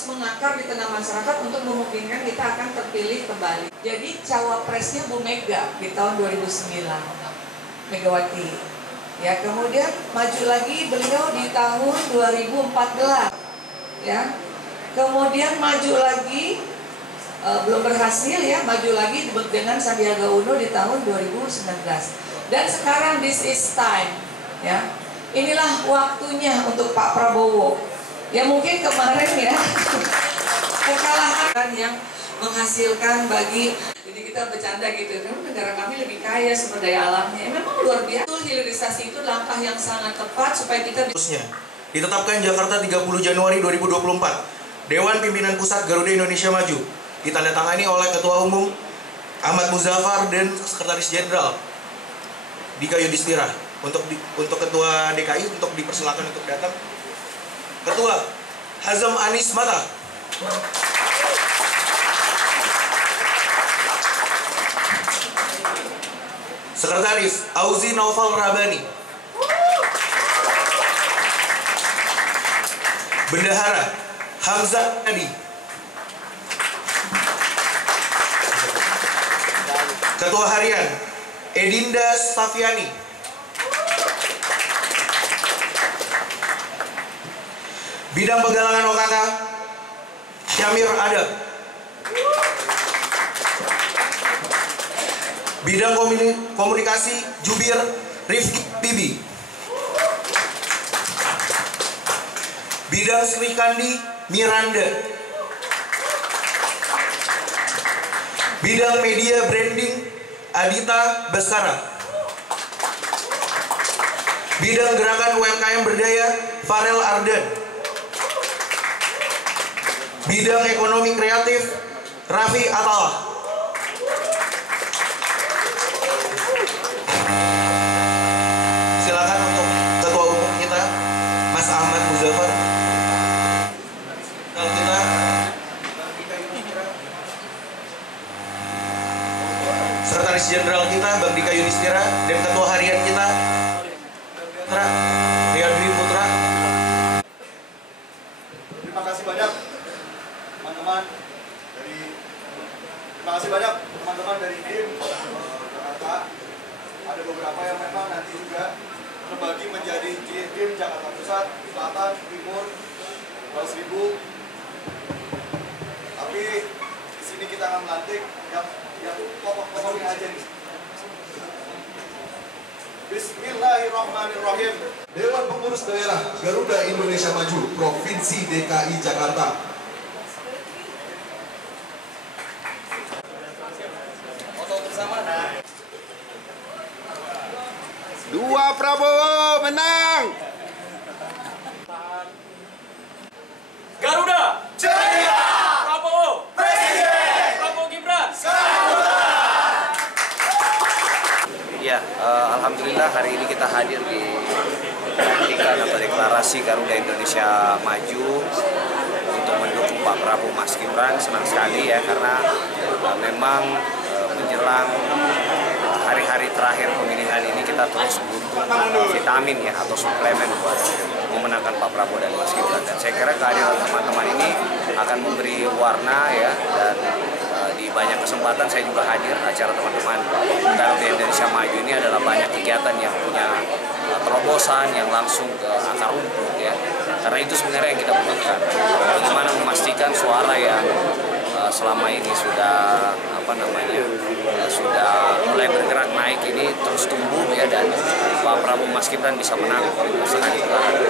harus mengakar di tengah masyarakat untuk memungkinkan kita akan terpilih kembali. Jadi cawapresnya Bu Mega di tahun 2009, Megawati. Ya, kemudian maju lagi beliau di tahun 2014. Ya. Kemudian maju lagi belum berhasil ya, maju lagi dengan Sandiaga Uno di tahun 2019. Dan sekarang this is time, ya. Inilah waktunya untuk Pak Prabowo. Ya mungkin kemarin ya kekalahan yang menghasilkan bagi, jadi kita bercanda gitu, kan negara kami lebih kaya sumber daya alamnya. Memang luar biasa. Hilirisasi itu langkah yang sangat tepat supaya kita bisa. Ditetapkan Jakarta 30 Januari 2024. Dewan Pimpinan Pusat Garuda Indonesia Maju ditandatangani oleh Ketua Umum Ahmad Muzafar dan Sekretaris Jenderal Dika Yudhistira. Untuk Ketua DKI untuk dipersilakan untuk datang. Ketua Hazam Anis Mata. Sekretaris Auzi Naufal Rabani. Bendahara Hamzah Adi. Ketua Harian Edinda Stafiani. Bidang Penggalangan OKK Syamir Adab. Bidang Komunikasi Jubir Rifki Bibi. Bidang Sri Kandi Miranda. Bidang Media Branding Adita Baskara. Bidang Gerakan UMKM Berdaya Farel Ardan. Bidang Ekonomi Kreatif Raffi Atala. Silakan untuk Ketua Umum kita Mas Ahmad Muzafar. Kita Sekretaris Jenderal kita Bang Dika Yudhistira dan Ketua Harian kita Riyadri Putra. Terima kasih banyak teman-teman dari tim Jakarta. Ada beberapa yang memang nanti juga terbagi menjadi tim Jakarta Pusat, Selatan, Timur, Pulau Seribu. Tapi di sini kita akan melantik yang pokok-pokoknya aja nih. Bismillahirrahmanirrahim. Dewan Pengurus Daerah Garuda Indonesia Maju Provinsi DKI Jakarta. Foto bersama. Dua Prabowo menang. Garuda Jaya, Prabowo Presiden, Prabowo Gibran Ya, alhamdulillah hari ini kita hadir di pelantikan atau deklarasi Garuda Indonesia Maju untuk mendukung Pak Prabowo Mas Gibran. Senang sekali ya karena memang menjelang hari-hari terakhir pemilihan ini kita terus butuh vitamin ya atau suplemen buat memenangkan Pak Prabowo dan Mas Gibran. Dan saya kira kehadiran teman-teman ini akan memberi warna ya, dan di banyak kesempatan saya juga hadir acara teman-teman Garuda Indonesia Maju ini adalah banyak kegiatan yang punya terobosan yang langsung ke akar rumput ya. Karena itu sebenarnya yang kita butuhkan. Bagaimana memastikan suara yang selama ini sudah sudah mulai bergerak naik ini terus tumbuh ya, dan Pak Prabowo Mas Gibran bisa menang sekali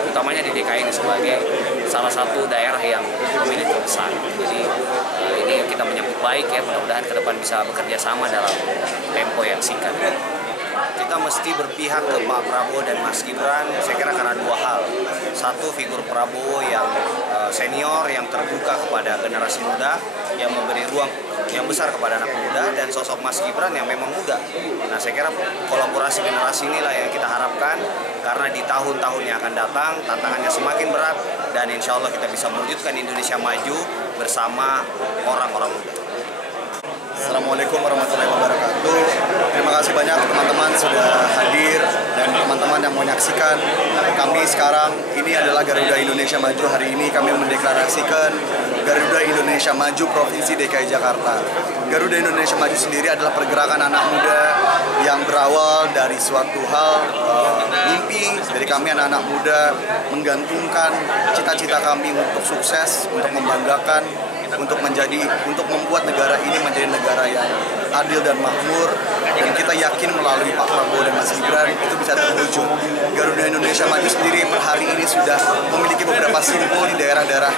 utamanya di DKI ini sebagai salah satu daerah yang memilih terbesar. Jadi ini kita menyambut baik ya, mudah-mudahan ke depan bisa bekerja sama dalam tempo yang singkat. Kita mesti berpihak ke Pak Prabowo dan Mas Gibran, saya kira karena dua hal. Satu, figur Prabowo yang senior, yang terbuka kepada generasi muda, yang memberi ruang yang besar kepada anak muda, dan sosok Mas Gibran yang memang muda. Nah, saya kira kolaborasi generasi inilah yang kita harapkan, karena di tahun-tahun yang akan datang tantangannya semakin berat, dan insya Allah kita bisa mewujudkan Indonesia maju bersama orang-orang muda. Assalamualaikum warahmatullahi wabarakatuh. Terima kasih banyak teman-teman sudah hadir dan teman-teman yang menyaksikan kami sekarang. Ini adalah Garuda Indonesia Maju. Hari ini kami mendeklarasikan Garuda Indonesia Maju Provinsi DKI Jakarta. Garuda Indonesia Maju sendiri adalah pergerakan anak muda yang berawal dari suatu hal mimpi dari kami anak-anak muda menggantungkan cita-cita kami untuk sukses, untuk membanggakan, untuk membuat negara ini menjadi negara yang adil dan makmur, dan kita yakin melalui Pak Prabowo dan Mas Gibran itu bisa terwujud. Garuda Indonesia Maju sendiri per hari ini sudah memiliki beberapa simbol di daerah-daerah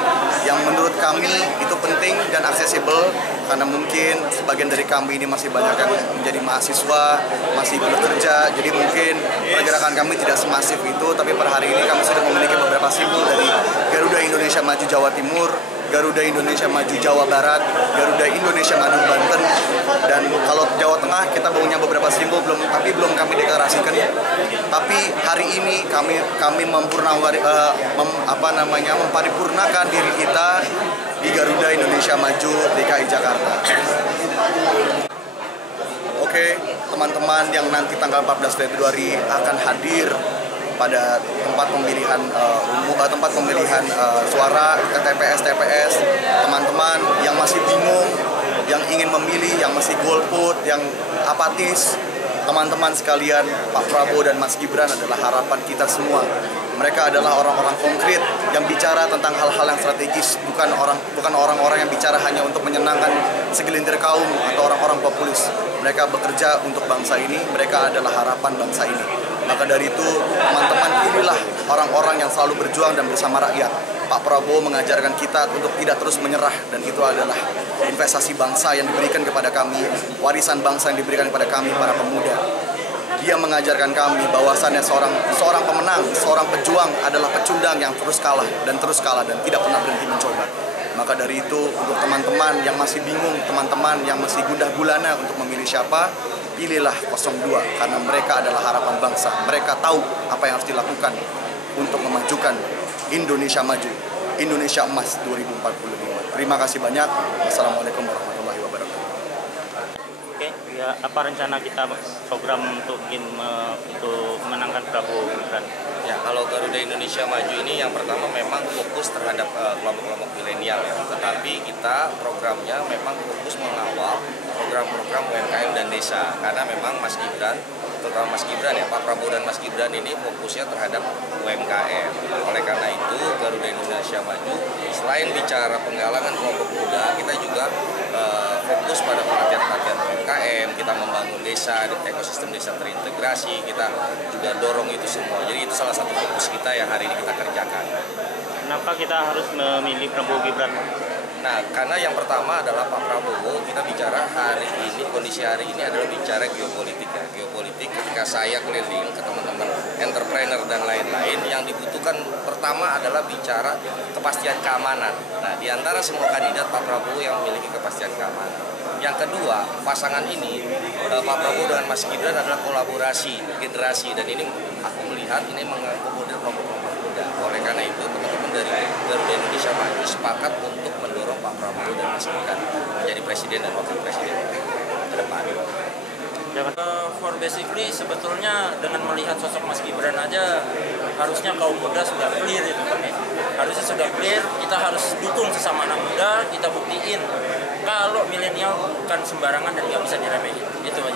yang menurut kami itu penting dan aksesibel, karena mungkin sebagian dari kami ini masih banyak yang menjadi mahasiswa, masih bekerja, jadi mungkin pergerakan kami tidak semasif itu, tapi per hari ini kami sudah memiliki beberapa simbol dari Garuda Indonesia Maju Jawa Timur, Garuda Indonesia Maju Jawa Barat, Garuda Indonesia Maju Banten, dan kalau Jawa Tengah kita punya beberapa simbol tapi belum kami deklarasikan. Tapi hari ini kami memparipurnakan diri kita di Garuda Indonesia Maju DKI Jakarta. Oke, teman-teman yang nanti tanggal 14 Februari akan hadir pada tempat pemilihan suara TPS, teman-teman yang masih bingung, yang ingin memilih, yang masih golput, yang apatis, teman-teman sekalian, Pak Prabowo dan Mas Gibran adalah harapan kita semua. Mereka adalah orang-orang konkret yang bicara tentang hal-hal yang strategis, bukan orang-orang yang bicara hanya untuk menyenangkan segelintir kaum atau orang-orang populis. Mereka bekerja untuk bangsa ini, mereka adalah harapan bangsa ini. Maka dari itu, teman-teman, inilah orang-orang yang selalu berjuang dan bersama rakyat. Pak Prabowo mengajarkan kita untuk tidak terus menyerah, dan itu adalah investasi bangsa yang diberikan kepada kami, warisan bangsa yang diberikan kepada kami, para pemuda. Dia mengajarkan kami bahwasannya seorang pemenang, seorang pejuang adalah pecundang yang terus kalah dan tidak pernah berhenti mencoba. Maka dari itu, untuk teman-teman yang masih bingung, teman-teman yang masih gundah gulana untuk memilih siapa, pilihlah 02, karena mereka adalah harapan bangsa. Mereka tahu apa yang harus dilakukan untuk memajukan Indonesia Maju, Indonesia Emas 2045. Terima kasih banyak. Wassalamualaikum warahmatullahi wabarakatuh. Oke, ya, apa rencana kita program untuk memenangkan Prabowo Gibran? Ya, kalau Garuda Indonesia Maju ini yang pertama memang fokus terhadap kelompok-kelompok milenial ya. Tetapi kita programnya memang fokus mengawal program-program UMKM dan desa. Karena memang Mas Gibran, terutama Mas Gibran ya, Pak Prabowo dan Mas Gibran ini fokusnya terhadap UMKM. Oleh karena itu Garuda Indonesia Maju selain bicara penggalangan kelompok muda, kita juga fokus pada pelatihan-pelatihan UMKM, kita membangun desa, ekosistem desa terintegrasi, kita juga dorong itu semua. Jadi itu salah satu fokus kita yang hari ini kita kerjakan. Kenapa kita harus memilih Prabowo Gibran? Nah, karena yang pertama adalah Pak Prabowo, kita bicara hari ini, kondisi hari ini adalah bicara geopolitik ya. Geopolitik ketika saya keliling ke teman-teman entrepreneur dan lain-lain, yang dibutuhkan pertama adalah bicara kepastian keamanan. Nah, di antara semua kandidat, Pak Prabowo yang memiliki kepastian keamanan. Yang kedua, pasangan ini, Pak Prabowo dengan Mas Gibran adalah kolaborasi generasi, dan ini aku melihat ini mengakomodir kelompok-kelompok muda. Oleh karena itu, teman-teman dari Garuda Indonesia Maju sepakat untuk mendorong Pak Prabowo dan Mas Gibran menjadi presiden dan wakil presiden ke depan. For basically sebetulnya dengan melihat sosok Mas Gibran aja harusnya kaum muda sudah clear itu kan ya. Harusnya sudah clear, kita harus dukung sesama anak muda, kita buktiin kalau milenial bukan sembarangan dan nggak bisa diremehin. Itu aja.